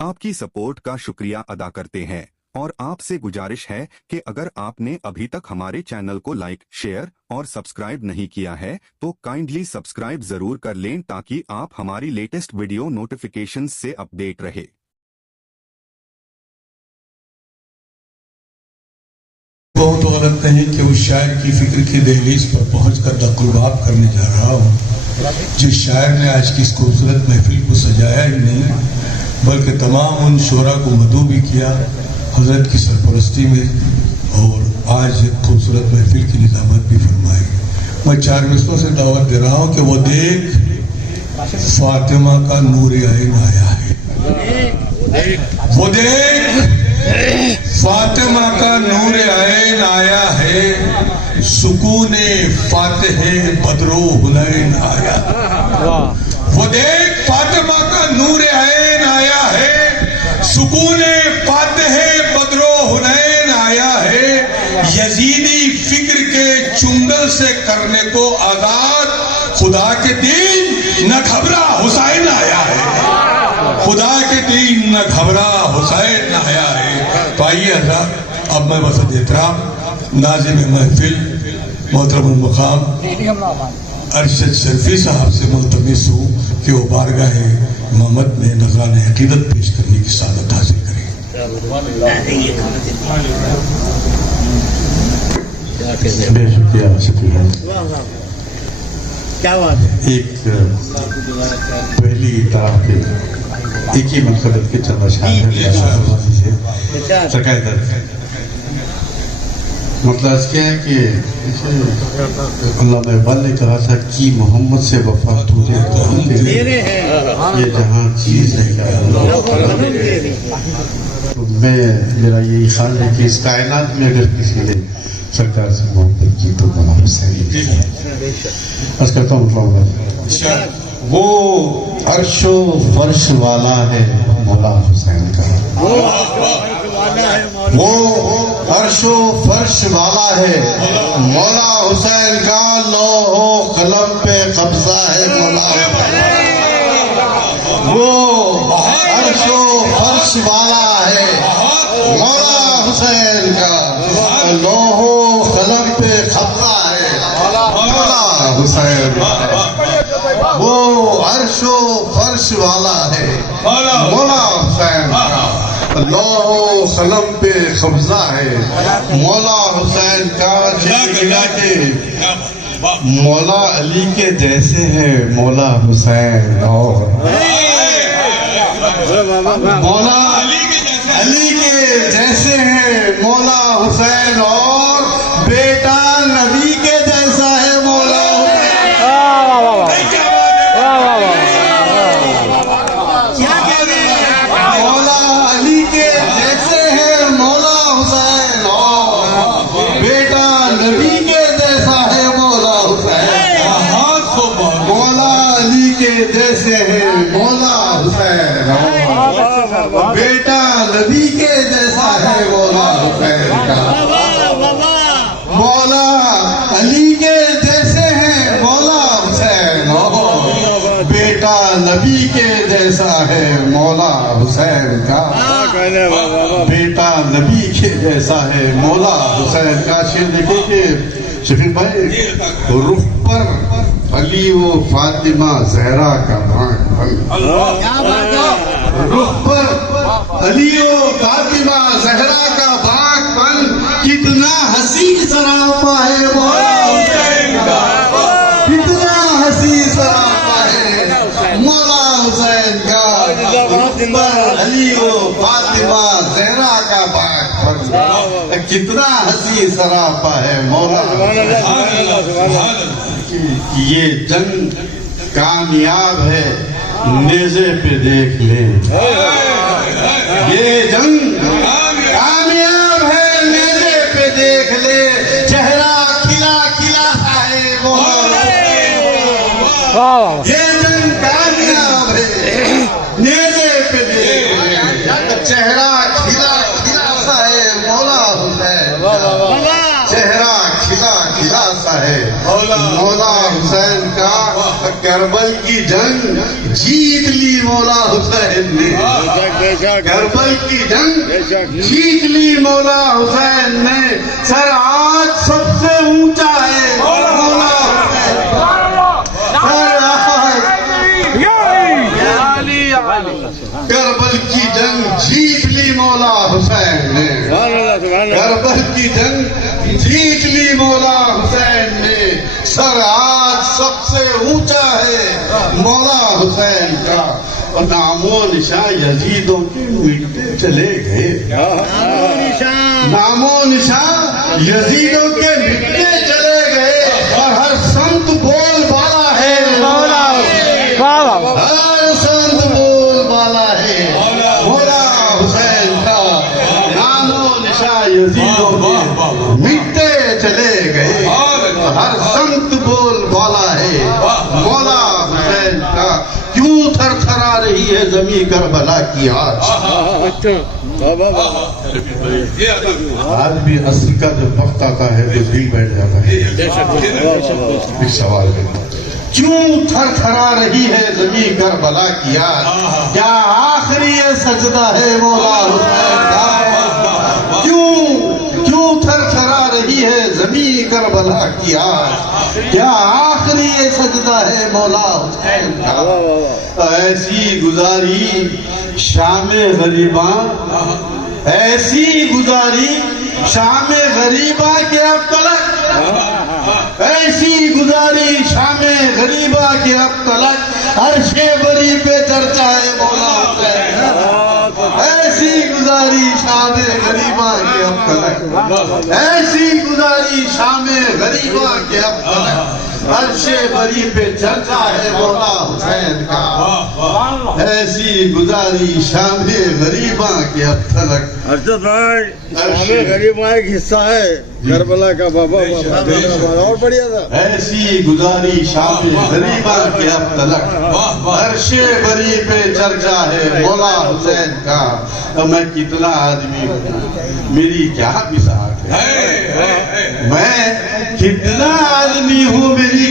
आपकी सपोर्ट का शुक्रिया अदा करते हैं और आपसे गुजारिश है कि अगर आपने अभी तक हमारे चैनल को लाइक, शेयर और सब्सक्राइब नहीं किया है तो काइंडली सब्सक्राइब जरूर कर लें ताकि आप हमारी लेटेस्ट वीडियो नोटिफिकेशंस से अपडेट रहे। बहुत गलत नहीं कि उस शायर की फिक्र की दहलीज पर पहुंचकर दकुलबाब करने जा रहा हूँ, जिस शायर ने आज की इस खूबसूरत महफिल को सजाया ही नहीं बल्कि तमाम उन शोरा को मदऊ भी किया हजरत की सरपरस्ती में, और आज एक खूबसूरत महफिल की निजामत भी फरमाई। मैं 4 मिसलों से दावत दे रहा हूँ कि वो देख फातिमा का नूर आइन आया है, वो देख फातिमा का नूर आइन आया है, सुकूने फातिह बदरो हुनैन आया। वो देख फातिमा का नूर आइन आया है, सुकूने फातिह बदरो हुनैन आया है, यजीदी फिक्र के चुंगल से करने को आजाद खुदा के दीन न घबरा हुसैन आया है, खुदा के दीन न घबरा हुसैन आया है। तो आइए हज़रात, अब मैं वसत एहतराम नाज़िम महफिल मोहतरम मुक़ाम अरशद शर्फी साहब से मुल्तमिस हूँ कि वो बारगाह मोहम्मद में नज़रान अक़ीदत पेश करने की सादत हासिल करें। शुक्रिया शुक्रिया। क्या बात है। एक पहली तरह के एक ही मनकबत के चंद मतलब क्या है कि अल्लाह इकबाल ने कहा था कि मोहम्मद से वफा तुझे तो हम तेरे ये जहाँ चीज नहीं तो मेरा यही ख्याल है कि इस कायनात में अगर किसी ने सरकार से मोहब्बत की तो मौला हुसैन बस करता हूँ। वो अर्शो फर्श वाला है मौला हुसैन का, वो अर्शो फर्श वाला है मौला हुसैन का, लौहो कलम पे कब्जा है मौला हुसैन, वो अर्शो फर्श वाला है मौला हुसैन का, लौहो कलम पे कब्जा है मौला हुसैन, वो अर्शो फर्श वाला है मौला हुसैन का, लौहो कलम पे कब्जा है मौला हुसैन का। के मौला अली के जैसे है मौला हुसैन, और मौला अली के जैसे है मौला हुसैन, और बेटा नबी के जैसा है मौला जैसे है मौला हुसैन, बेटा नबी के जैसा है मौला हुसैन का, मौला अली के जैसे है मौला हुसैन, बेटा नबी के जैसा है मौला हुसैन का, बेटा नबी के जैसा है मौला हुसैन का। शेर देखिए कि शफीक भाई, रुख पर अली वो फातिमा जहरा का भाग बन, रुख पर अली वो फातिमा जहरा का भाग बन, कितना हसीन सरापा है मौला हुसैन का, कितना हसीन सरापा है मौला हुसैन का, रुख पर अली वो फातिमा जहरा का भाग बन, कितना हसीन सरापा है मौला हुसैन। ये जंग कामयाब है नेज़े पे देख ले, ये जंग कामयाब है नेज़े पे देख ले, चेहरा खिला खिला है मौला, ये जंग कामयाब है नेज़े पे देख ले, चेहरा खिला खिला सा है मौला हुसैन, चेहरा खिला खिला सा है मौला हुसैन का। کربل کی جنگ جیت لی مولا حسین نے، کربل کی جنگ جیت لی مولا حسین نے، سر آج سب سے اونچا ہے مولا حسین، سر آج کربل کی جنگ جیت لی مولا حسین نے، کربل کی جنگ جیت لی مولا حسین نے، سر آج سب سے اونچا ہے مولا حسین کا، اور نام و نشان یزیدوں کے مٹتے چلے گئے، نام و نشان یزیدوں کے مٹتے چلے گئے، اور ہر سنت بول بالا ہے مولا، ہر سنت بول بالا ہے مولا حسین کا، نام و نشان یزیدوں کے مٹتے چلے گئے، ہر سنت بول بالا ہے مولا حسین کا، کیوں تھر تھرا رہی ہے زمین کربلا کی آج، آج بھی اصل کا جب وقت آتا ہے تو دل بیٹھ جاتا ہے، ایک سوال ہے، کیوں تھر تھرا رہی ہے زمین کربلا کی آج، کیا آخری یہ سجدہ ہے مولا حسین کا، کیوں تھر تھرا رہی ہے زمین کربلا کی آج، کیا آخری یہ سجدہ ہے مولا حسین کا، ایسی گزاری شام غریباں، ایسی گزاری شام غریباں کے اب تلک، ایسی گزاری شام غریباں کے اب تلک، عرش بری پہ چرچا ہے مولا حسین کا، ایسی گزاری شام غریباں کے اب تلک، ایسی گزاری شام غریباں کے اب تلک، عرش بری پہ چرچا ہے مولا حسین کا، ایسی گزاری شام غریباں کے اب تلک، ارشد بھائی شام غریباں ایک حصہ ہے کربلا کا، بابا اور بڑھیا تھا، ایسی گزاری شام غریباں کے اب تلک، عرش بری پہ چرچا ہے مولا حسین کا، تو میں کتنا آدمی ہوں، میری کیا مثال ہے، میں کتنا آدمی ہوں، میری